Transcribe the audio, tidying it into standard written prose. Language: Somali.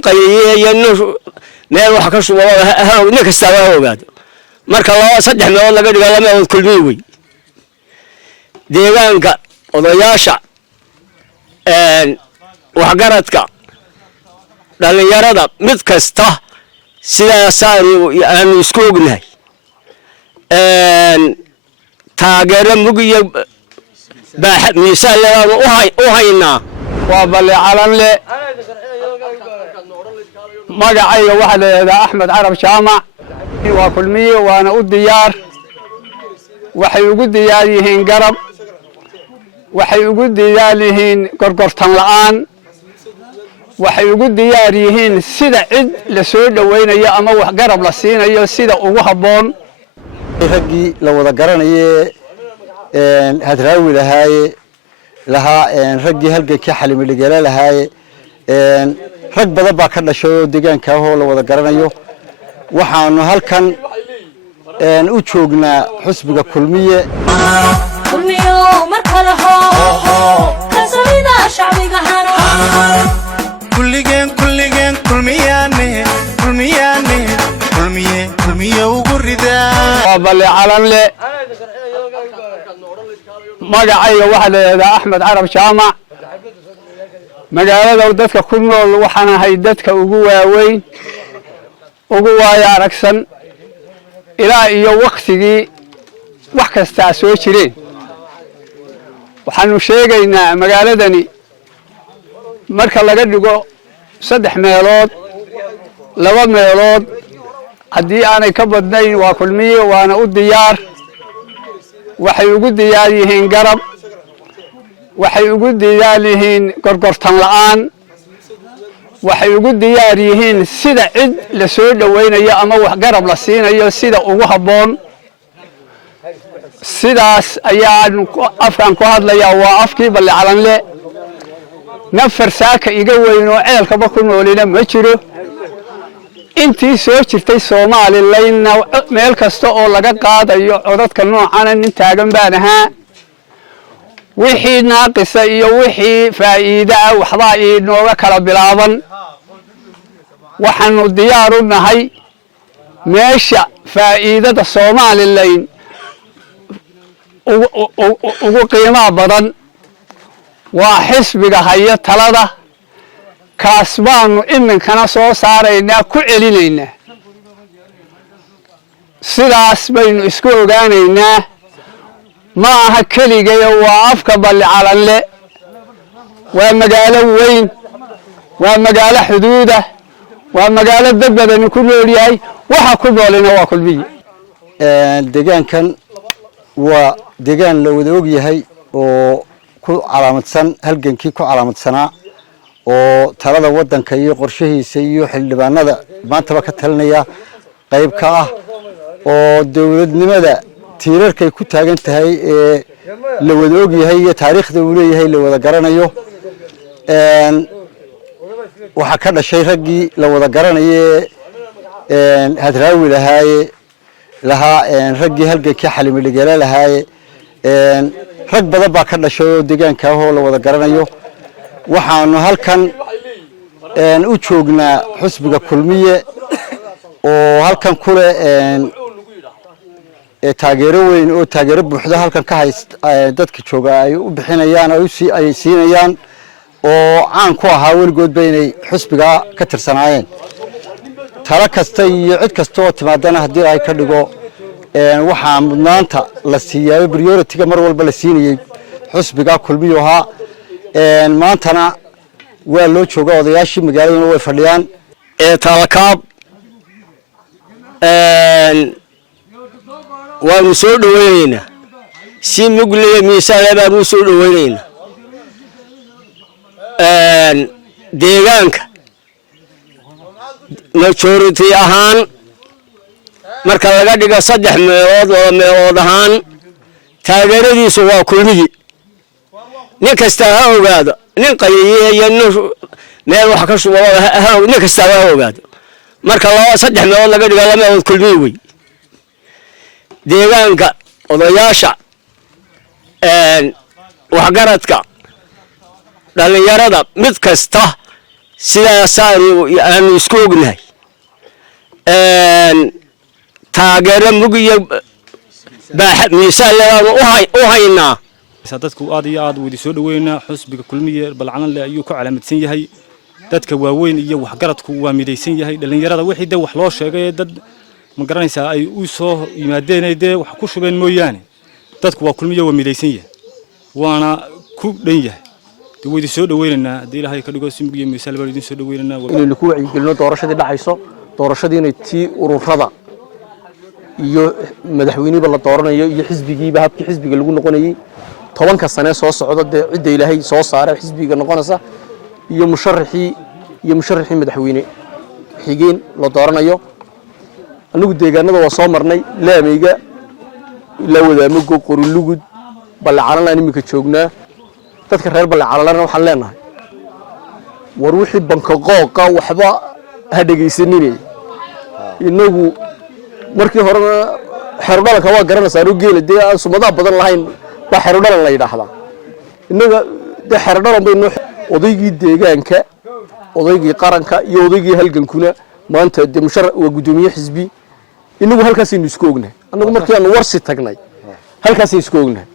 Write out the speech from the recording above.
qayliyeeyeen meel wax ka shubo nin kasta waa ogaado marka saddex meelood laga dhigo lama kulmi way deegaanka odayaasha waxgaradka dhalinyarada mid kasta sidaas aan isku ognahay taageero mugiyo baax miisaan leeyahay u haynaa waa balle calan le magacayga waxa la yiraahdaa Axmed Carab Jaamac waa kulmiye waana u diyaar waxay ugu diyaar yihiin garab waxay ugu diyaar yihiin gorgortan la'aan waxay ugu diyaar yihiin sida cid la soo dhaweynayo ama wax garab la siinayo sida ugu haboon ragii la wada garanayay hadraawi lahaa ragii halganka xalimi dhigala lahaay rag badan baa ka dhashay deegaanka oo la wada garanayo waxaanu halkan u joognaa xusbiga kulmiye markale kalsoonida shacbiga kulligeen kulmiye ugu ridaa waa balle calan le magacayga waxa la yiraahdaa Axmed Carab Jaamac magaalada dadka ku nool waxaan ahay dadka ugu waaweyn ugu waaya aragsan ilaa iyo waqtigii wax kasta soo jireen waxaanu sheegaynaa magaaladani marka laga dhigo saddex meelood laba meelood haddii aanay ka badnayn waa kulmiye waana u diyaar waxay ugu diyaar yihiin garab waxay ugu diyaar yihiin gorgortan la'aan waxay ugu diyaar yihiin sida cid la soo dhaweynayo ama wax garab la siinayo sida ugu haboon sidaas ayaan afkaan ku hadlayaa waa afkii balle calan le nafar saaka iga weyn oo ceelkaba ku noolina ma jiro intii soo jirtay Soomaaliland meel kasta oo laga qaadayo codadka noocan nin taagan baan ahaa wixii naaqisa iyo wixii faa'iido ah waxba inooga kala bilaaban waxaanu diyaar u nahay meesha faa'iidada Soomaaliland ugu qiimaha badan waa xisbiga haya talada kaas baanu iminkana soo saaraynaa ku celinaynaa sidaas baynu isku ogaanaynaa ma aha keliya waa afka balle calan le waa magaalo weyn waa magaalo xuduuda waa magaalo dad badan ku nool yahay waxa ku noolina waa kulmiye deegaankan waa deegaan la wada og yahay oo ku calaamadsan halgankii ku calaamadsanaa oo talada wadanka iyo qorshahiisa iyo xildhibaanada maanta ka talinaya qayb ka ah oo dawladnimada tiirarkay ku taagan tahay ee la wada og yahay iyo taariikhda uu leeyahay la wada garanayo waxa ka dhashay ragii la wada garanayay hadraawi lahaa ragii halganka xalimi dhigala lahaay rag badan baa ka dhashay deegaanka oo la wada garanayo waxaanu halkan u joognaa xusbiga kulmiye oo halkan kule taageero weyn oo taageero buuxda halkan ka haysta dadka jooga ay u bixinayaan ay siinayaan oo aan ku ahaa weligood inay xusbiga ka tirsanaayeen tala kasta iyo cid kasta oo timaadana haddii ay ka dhigo waxaa mudnaanta la siiyay priority-ga mar walba la siinayay xusbiga kulmiye ahaa maantana waa loo joogaa odayaashii magaaladuna way fadhiyaan talakaab waanu soo dhaweynaynaa si mugliya miisaan baanu soo dhaweynaynaa deegaanka majority ahaan marka laga dhigo saddex meelood laba meelood ahaan taageeradiisu waa kulmiye nin kasta ha ogaado nin qayliyeeyeen meel wax ka shubo nin kasta ha ogaado marka saddex meelood laga dhigo lama kulmi way deegaanka odayaasha waxgaradka dhalinyarada mid kasta sidaasaanu aanu isku ognahay taageero mug iyo miisaan u haynaa dadku aad iyo aad wadi soo dhaweynaa xusbiga kulmiye balcanan leh ayuu ku calaamadsan yahay dadka waaweyn iyo waxgaradku waa midaysan yahay dhalinyarada wixii de wax loo sheegay dad ma garanaysaa ay u soo yimaadeen de wax ku shubeen mooyaane dadku waa kulmiye waa midaysan yahay waana ku dhan yahay wadi soo dhaweynaa hadii ilaahay ka dhigo simig iyo miisaan baa idin soo dhaweynaa inaynu ku wacyigelino doorashadii dhacayso doorashadiina tii ururada iyo madaxweyniba la dooranayo iyo xisbigiiba habkii xisbiga lagu noqonayay 10 sano soo socdo cid ilaahay soo saaray xisbiga noqonaysa iyo musharaxii madaxweyne xigeen la dooranayo anigu deegaanada waa soo marnay laameyga la wadaamago qorulugud balcalan imika joognaa dadka reer balcalan waxaan leenahay war wixii banka qooqa waxba ha dhageysanine inagu markii horena xeerdhalanka waa garanaysaa oo geelade aan sumadaha badan lahayn ba xeerdhalan la yiraahdaa inaga de xeerdhalan bay odaygii deegaanka odaygii qaranka iyo odaygii halgankuna maanta de musharax waa gudoomiye xisbi inagu halkaas aynu isku ognahay anagu markii aan warsi tagnay halkaas aynu isku ognahay